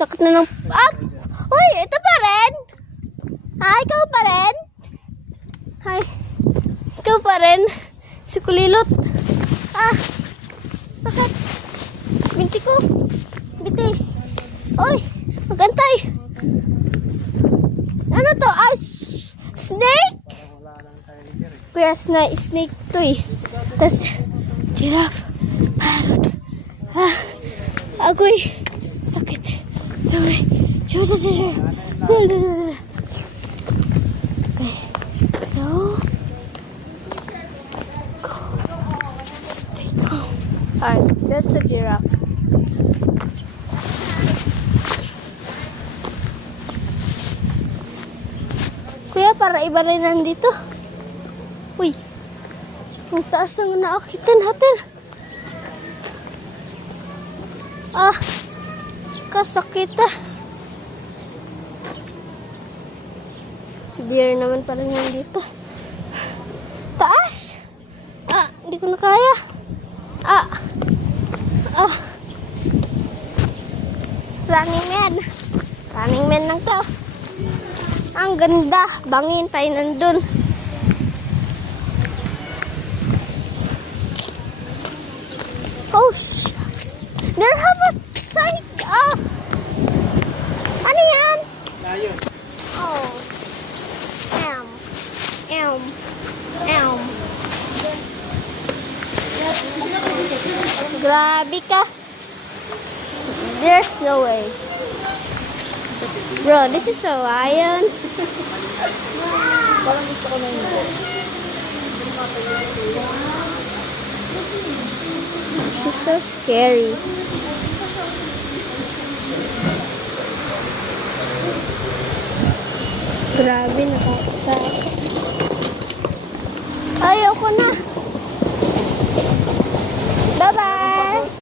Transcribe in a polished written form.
Sakit na ng... Ah! Uy, ito pa rin! Ha, ikaw pa rin? Hi. Ikaw pa rin? Si Kulilot. Ah! Sakit. Binti ko. Binti. Uy, magantay. Ano to? Ah, snake? Kuya, snake to eh. Tapos, giraffe. Parrot. Ah, agoy. Sakit. Sakit. Okay. So, go. Stay calm. Alright, that's a giraffe. Kuya, para iba rin nandito. Uy, ang taas ang naakitan natin. Ah, kasakit ah. Deer naman pala yan dito. Taas! Ah, hindi ko na kaya. Ah! Ah! Running Man! Running Man lang to. Ang ganda. Bangin pa yun nandun. Oh, shucks. There have a tiger. Ah! Ano yan? Lion. Oh. Elm. Grabe ka. There's no way. Bro, this is a lion. Parang gusto ko na yun. She's so scary. Grabe, nakakatakot.